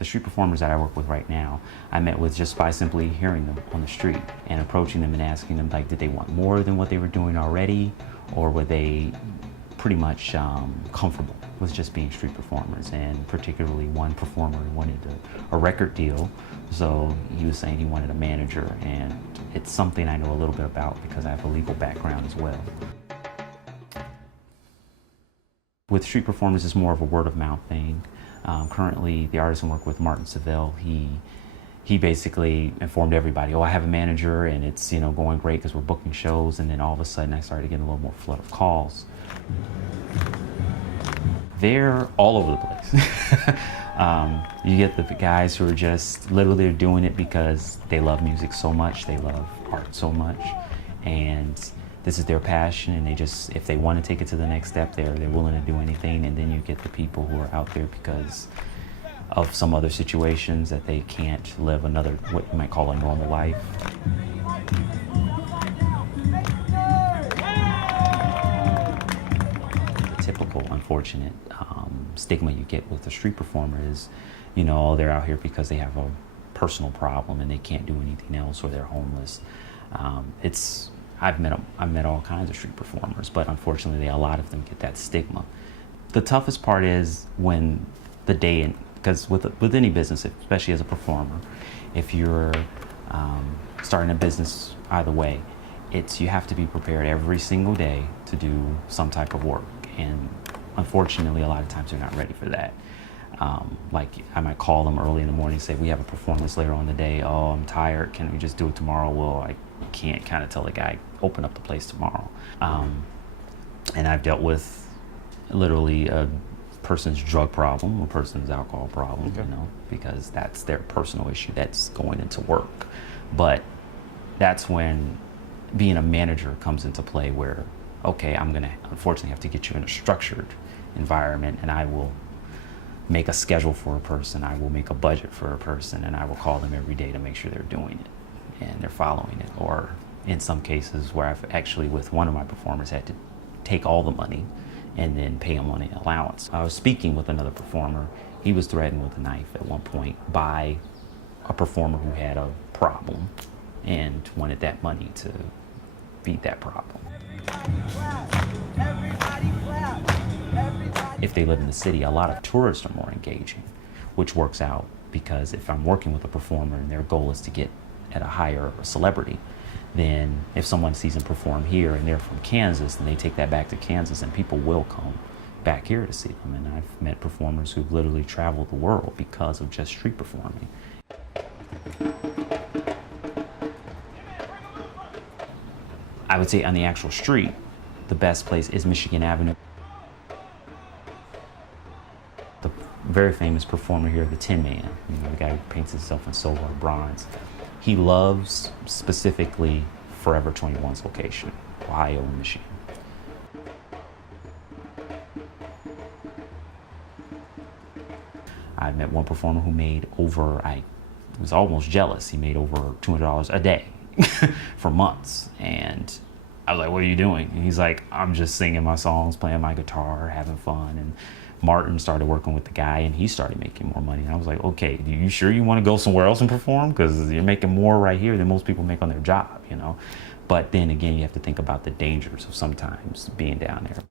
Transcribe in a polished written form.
The street performers that I work with right now, I met with just by simply hearing them on the street and approaching them and asking them, like, did they want more than what they were doing already, or were they pretty much comfortable with just being street performers? And particularly one performer wanted a record deal, so he was saying he wanted a manager, and it's something I know a little bit about because I have a legal background as well. With street performers, it's more of a word of mouth thing. Currently, the artist I work with, Martin Seville, he basically informed everybody, oh, I have a manager and it's going great because we're booking shows. And then all of a sudden I started getting a little more flood of calls. They're all over the place. You get the guys who are just literally doing it because they love music so much, they love art so much, and this is their passion, and they just, if they want to take it to the next step, they're willing to do anything. And then you get the people who are out there because of some other situations that they can't live another, what you might call a normal life. The typical unfortunate stigma you get with a street performer is, they're out here because they have a personal problem and they can't do anything else, or they're homeless. I've met all kinds of street performers, but unfortunately, a lot of them get that stigma. The toughest part is when the day, because with any business, especially as a performer, if you're starting a business either way, you have to be prepared every single day to do some type of work. And unfortunately, a lot of times they're not ready for that. Like I might call them early in the morning and say, we have a performance later on the day. Oh, I'm tired. Can we just do it tomorrow? Well, I can't kind of tell the guy, open up the place tomorrow. And I've dealt with literally a person's drug problem, a person's alcohol problem, okay, because that's their personal issue that's going into work. But that's when being a manager comes into play where, okay, I'm gonna unfortunately have to get you in a structured environment, and I will make a schedule for a person, I will make a budget for a person, and I will call them every day to make sure they're doing it and they're following it. Or in some cases where I've actually, with one of my performers, had to take all the money and then pay him on an allowance. I was speaking with another performer. He was threatened with a knife at one point by a performer who had a problem and wanted that money to beat that problem. If they live in the city, a lot of tourists are more engaging, which works out because if I'm working with a performer and their goal is to get at a higher celebrity, then if someone sees them perform here and they're from Kansas, then they take that back to Kansas, and people will come back here to see them. And I've met performers who've literally traveled the world because of just street performing. I would say on the actual street, the best place is Michigan Avenue. The very famous performer here, the Tin Man, the guy who paints himself in silver or bronze, he loves specifically Forever 21's location, Ohio and Michigan. I met one performer who made over, I was almost jealous, he made over $200 a day for months. And I was like, what are you doing? And he's like, I'm just singing my songs, playing my guitar, having fun. And Martin started working with the guy and he started making more money. And I was like, okay, are you sure you want to go somewhere else and perform? Because you're making more right here than most people make on their job, But then again, you have to think about the dangers of sometimes being down there.